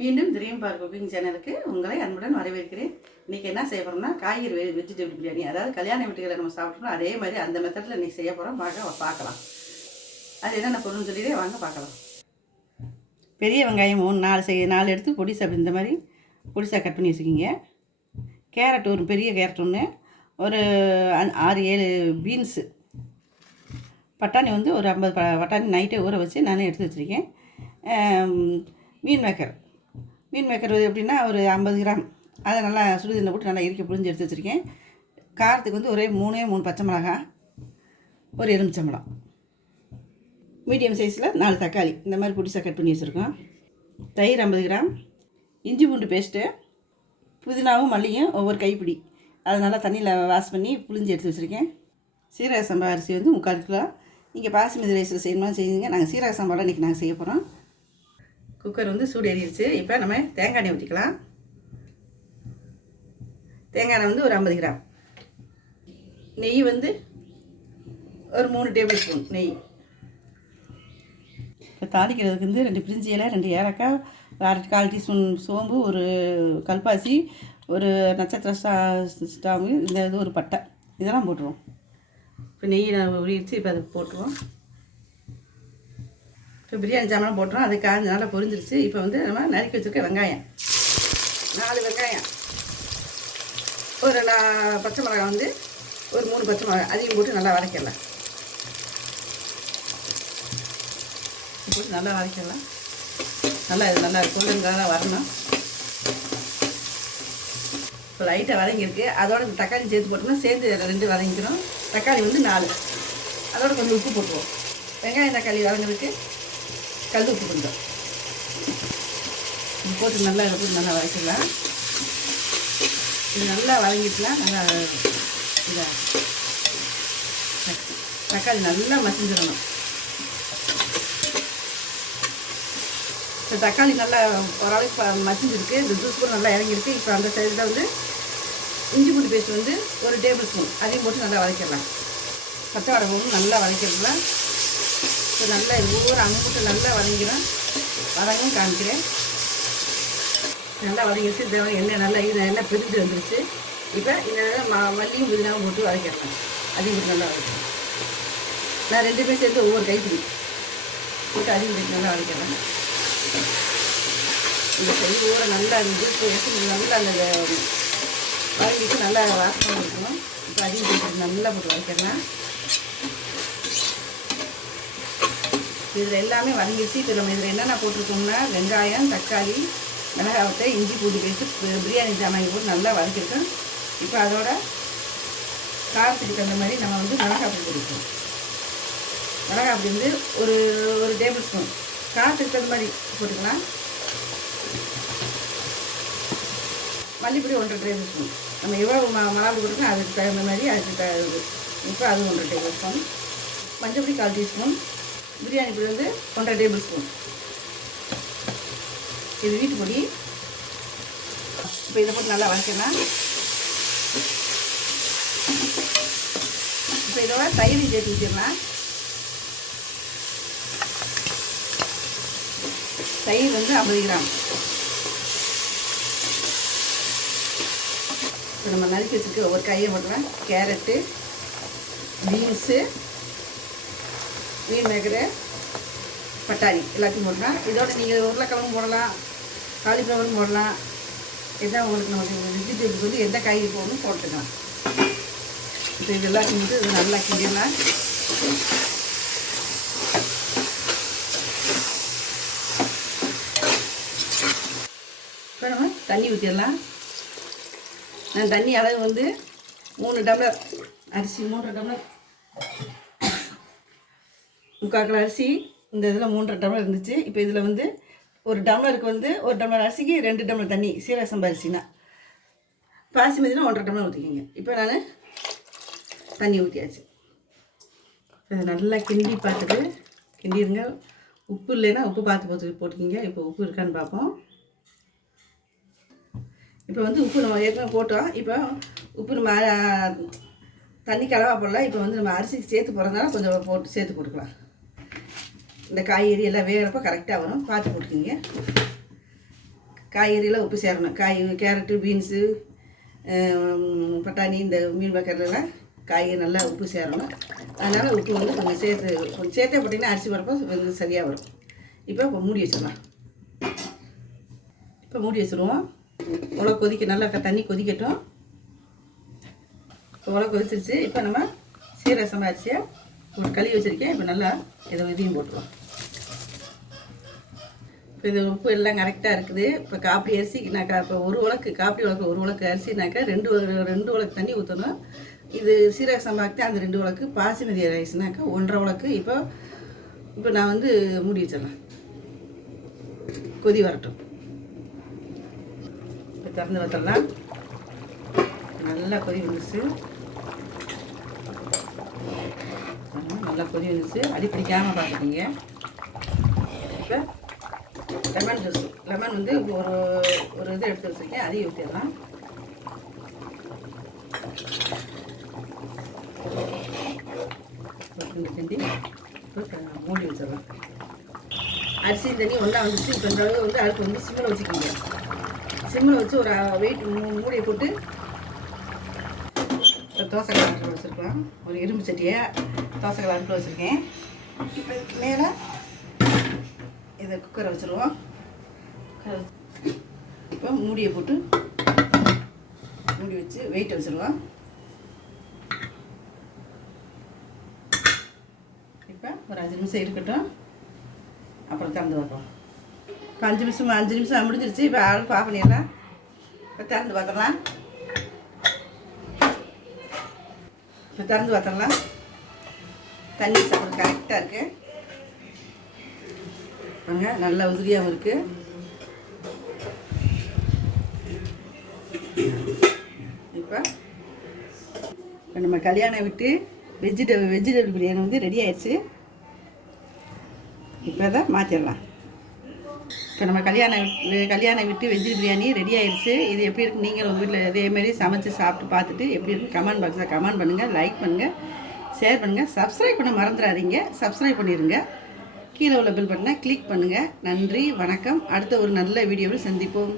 மீண்டும் திரியம்பார் குக்கிங் சேனலுக்கு உங்களை அன்புடன் வரவேற்கிறேன். இன்றைக்கி என்ன செய்ய போகிறோம்னா காய்கறி வெஜிடபிள் பிரியாணி. அதாவது கல்யாண வீட்டுகளை நம்ம சாப்பிட்றோம் அதே மாதிரி அந்த மெத்தடில் இன்றைக்கி செய்ய போகிறோம். பார்க்கலாம் அது என்னென்ன பொருள்னு சொல்லிட்டு வாங்க பார்க்கலாம். பெரிய வெங்காயம் 4 எடுத்து பொடிசா அப்படி இந்த மாதிரி பொடிசா கட் பண்ணி வச்சுக்கிங்க. கேரட் ஒரு பெரிய கேரட் ஒன்று, ஒரு 6-7 பீன்ஸு, பட்டாணி வந்து ஒரு 50 பட்டாணி நைட்டே ஊற வச்சு நானே எடுத்து வச்சுருக்கேன். மீன் மேக்கர் எப்படின்னா ஒரு 50 கிராம், அதை நல்லா சுடுதண்ணில் போட்டு நல்லா இறுக்கி புழிஞ்சு எடுத்து வச்சுருக்கேன். காரத்துக்கு வந்து ஒரே 3 பச்சை மிளகாய், ஒரு எலுமிச்சம்பழம், மீடியம் சைஸில் 4 தக்காளி இந்த மாதிரி பொடிசாக கட் பண்ணி வச்சுருக்கோம். தயிர் 50 கிராம், இஞ்சி பூண்டு பேஸ்ட்டு, புதினாவும் மல்லியும் ஒவ்வொரு கைப்பிடி, அதை நல்லா தண்ணியில் வாஷ் பண்ணி புழிஞ்சு எடுத்து வச்சுருக்கேன். சீரக சம்பா அரிசி வந்து 3/4 கிலோ. நீங்கள் பாசுமதி ரைஸில் செய்யணும்னு செய்யுங்க. நாங்கள் சீரக சம்பாவில் இன்றைக்கி நாங்கள் செய்ய போகிறோம். குக்கர் வந்து சூடு ஏறிடுச்சு. இப்போ நம்ம தேங்காய் எண்ணெய் ஊற்றிக்கலாம். தேங்காய் எண்ணெய் வந்து ஒரு 50 கிராம், நெய் வந்து ஒரு 3 டேபிள் ஸ்பூன் நெய். இப்போ தாளிக்கிறதுக்கு வந்து 2 பிரிஞ்சி இலை, 2 ஏலக்காய், 1/4 டீஸ்பூன் சோம்பு, ஒரு கல்பாசி, ஒரு நட்சத்திர ஸ்டாவு, இந்த இது ஒரு பட்டை, இதெல்லாம் போட்டுருவோம். இப்போ நெய் உரிச்சு இப்போ அதை போட்டுருவோம். இப்போ பிரியாணி சாமான் போட்டுரும். அது காஞ்ச நல்லா பொரிஞ்சிருச்சு. இப்போ வந்து நம்ம நறுக்கி வச்சுருக்க வெங்காயம் 4 வெங்காயம், ஒரு பச்சை மிளகாய் வந்து ஒரு 3 பச்சை மிளகாய், அதையும் போட்டு நல்லா வதக்கிடலாம். போட்டு நல்லா வதக்கிடலாம். நல்லா கோல்டன்காக வரணும். இப்போ லைட்டாக வதங்கியிருக்கு. அதோட தக்காளி சேர்த்து போட்டோம்னா சேர்ந்து 2 வதங்கிக்கிறோம். தக்காளி வந்து 4, அதோட கொஞ்சம் உப்பு போட்டுருவோம். வெங்காயம் தக்காளி வதங்கிறதுக்கு கல் உப்பு கொஞ்சம் போட்டு நல்லா வதக்கிடலாம். இது நல்லா வதங்கிட்டுலாம் நல்லா இதாக தக்காளி நல்லா மசிஞ்சிடணும். இப்போ தக்காளி நல்லா ஓரளவுக்கு மசிஞ்சிருக்கு. இந்த ஜூஸ் கூட நல்லா இறங்கியிருக்கு. இப்போ அந்த சைடில் வந்து இஞ்சி பூண்டு பேஸ்ட் வந்து ஒரு டேபிள் ஸ்பூன், அதையும் போட்டு நல்லா வதக்கிடலாம். பச்சை வடை போட்டு நல்லா வதக்கிடலாம். இப்போ நல்லா ஊற அமுட்டு நல்லா வதங்கும் காமிக்கிறேன். நல்லா வதங்கிடுச்சு. இந்த எண்ணெய் நல்லா எண்ணெய் பிரிஞ்சு வந்துருச்சு. இப்போ இந்த மல்லியும் புதினாவும் போட்டு வதக்கிடலாம். அதையும் போட்டு நல்லா வதக்கலாம். நான் 2 சேர்ந்து ஒவ்வொரு கைப்பிடி போட்டு அதையும் போட்டு நல்லா வதக்கிடலாம். இந்த சைடு ஊற நல்லா இருந்து நல்லா அந்த வதங்கிட்டு நல்லா வாசனை இருக்கணும். இப்போ அதையும் போட்டு நல்லா போட்டு வதக்கிடலாம். இதில் எல்லாமே வதங்கிடுச்சு. இப்போ நம்ம இதில் என்னென்ன போட்டிருக்கோம்னா வெங்காயம், தக்காளி, மிளகாய், இஞ்சி பூண்டு பேஸ்ட்டு, பிரியாணி ஜாமான் போட்டு நல்லா வதக்கிருக்கோம். இப்போ அதோட காரத்துக்கு தகுந்த மாதிரி நம்ம வந்து மிளகாய் பொடி போட்டுருக்கோம். மிளகாய் பொடி வந்து ஒரு டேபிள் ஸ்பூன், காரத்துக்கு தகுந்த மாதிரி போட்டுக்கலாம். மல்லிப்பொடி 1.5 டேபிள் ஸ்பூன். நம்ம எவ்வளோ மிளகாய் போட்டுருக்கோம் அதுக்கு தகுந்த மாதிரி அதுக்கு இப்போ அது 1.5 டேபிள் ஸ்பூன். மஞ்சள் பொடி 1/4 டீஸ்பூன். பிரியாணி பொடி வந்து 1.5 டேபிள் ஸ்பூன். இது வீட்டு பொடி. இப்போ இதை போட்டு நல்லா வதக்கலாம். இப்போ இதோட தயிர் சேர்த்து ஊற்றிடலாம். தயிர் வந்து 50 கிராம். இப்போ நம்ம நறுக்கி வச்சுருக்க ஒவ்வொரு காயை போட்டுக்கலாம். கேரட்டு, பீன்ஸு, மீன் மேக்கரு, பட்டாணி எல்லாத்தையும் போடலாம். இதோட நீங்கள் உருளைக்கிழங்கு போடலாம், காலிஃப்ளவரும் போடலாம். எதாவது உங்களுக்கு நம்ம வெஜிடபிள்ஸ் வந்து எந்த காய்கறி போடணும் போட்டுக்கலாம். இப்போ இது எல்லாத்தையும் வந்து இது நல்லா கிண்டிடலாம். இப்போ நம்ம தண்ணி ஊற்றிடலாம். நான் தண்ணி அளவு வந்து 3 டம்ளர் அரிசி, 3 டம்ளர் 3/4 கிலோ அரிசி. இந்த இதில் 3.5 டம்ளர் இருந்துச்சு. இப்போ இதில் வந்து 1 டம்ளருக்கு வந்து 1 டம்ளர் அரிசிக்கு 2 டம்ளர் தண்ணி. சீரக சம்பா அரிசினா, பாசுமதினா 1.5 டம்ளர் ஊற்றிக்கிங்க. இப்போ நான் தண்ணி ஊற்றியாச்சு. இதை நல்லா கிண்டிடுங்க. உப்பு இல்லைன்னா உப்பு பார்த்து போட்டுக்கிங்க. இப்போ உப்பு இருக்கான்னு பார்ப்போம். இப்போ வந்து உப்பு நம்ம ஏற்கனவே போட்டோம். இப்போ உப்பு நம்ம தண்ணி கலவாக போடலாம். இப்போ வந்து நம்ம அரிசிக்கு சேர்த்து போடுறதுனால கொஞ்சம் சேர்த்து போட்டுக்கலாம். இந்த காய்கறி எல்லாம் வேகிறப்போ கரெக்டாக வரும், பார்த்து போட்டுக்கிங்க. காய்கறியில் உப்பு சேரணும். கேரட்டு, பீன்ஸு, பட்டாணி, இந்த மீன் வகைலாம் காய்கறி நல்லா உப்பு சேரணும். அதனால் உப்பு வந்து கொஞ்சம் சேர்த்தே போட்டிங்கன்னா அரிசி பருப்போ வந்து சரியாக வரும். இப்போ மூடி வச்சிடலாம். இப்போ மூடி வச்சுருவோம். கொதிக்க நல்லா தண்ணி கொதிக்கட்டும். இப்போ கொதிச்சிருச்சு. இப்போ நம்ம சீரக சம்பா அரிசியை கழுவி வச்சுருக்கேன். இப்போ நல்லா இதையும் போட்டுருவோம். இப்போ இது உப்பு எல்லாம் கரெக்டாக இருக்குது. இப்போ காப்பி அரிசினாக்கா இப்போ காப்பி ஒரு உலக்கு அரிசினாக்கா ரெண்டு உலக்கு தண்ணி ஊற்றணும். இது சீரக சம்பாக்கு அந்த 2 உலக்கு, பாசுமதி ரைஸ்னாக்கா 1.5 உலக்கு. இப்போ நான் வந்து மூடி வச்சிடலாம். கொதி வரட்டும். இப்போ திறந்து வச்சிடலாம். நல்லா கொதி வந்துச்சு. நல்லா கொதி வந்துச்சு. அடி பிடிக்காமல் பார்த்துக்கிங்க. இப்போ லெமன் ஜூஸ், லெமன் வந்து ஒரு இது எடுத்து வச்சுருக்கேன், அதையும் ஊற்றிடலாம். கிண்டி மூடி வச்சிடலாம். அரிசி தண்ணி ஒன்றா வந்துச்சு. இப்போ இந்த அளவு வந்து அடுப்பு வந்து சிம்மில் வச்சுக்கிங்க. சிம்மில் வச்சு ஒரு வெயிட் மூடியை போட்டு தோசைக்கல் அடுப்பில் வச்சுருக்கலாம். ஒரு இரும்பு சட்டியை தோசைக்கல் அடுப்பில் வச்சுருக்கேன். இப்போ இதுக்கு மேலே இதை குக்கரை வச்சுருவோம். இப்போ மூடியை போட்டு மூடி வச்சு வெயிட் வச்சுருவோம். இப்போ ஒரு 5 நிமிஷம் இருக்கட்டும். அப்புறம் திறந்து பார்க்கலாம். இப்போ 5 நிமிஷம் முடிஞ்சிருச்சு. இப்போ அடுப்பு ஆஃப் பண்ணிடலாம். இப்போ திறந்து பார்த்துடலாம். தண்ணி சாப்பிட்றது கரெக்டாக இருக்குது. பாருங்க, நல்லா உதிரியாகவும் இருக்குது. இப்போ நம்ம கல்யாணம் விட்டு வெஜிடபிள் பிரியாணி வந்து ரெடி ஆயிடுச்சு. இப்போ அதை மாற்றிடலாம். இப்போ நம்ம கல்யாணம் விட்டு வெஜ் பிரியாணி ரெடி ஆயிடுச்சு. இது எப்படி இருக்குது, நீங்கள் உங்கள் வீட்டில் இதேமாரி சமைச்சு சாப்பிட்டு பார்த்துட்டு எப்படி இருக்குன்னு கமெண்ட் பாக்ஸில் கமெண்ட் பண்ணுங்கள், லைக் பண்ணுங்கள், ஷேர் பண்ணுங்கள், சப்ஸ்கிரைப் பண்ண மறந்துடாதீங்க. சப்ஸ்கிரைப் பண்ணிடுங்க. கீழே உள்ள பெல் பட்டனை கிளிக் பண்ணுங்கள். நன்றி, வணக்கம். அடுத்த ஒரு நல்ல வீடியோவில் சந்திப்போம்.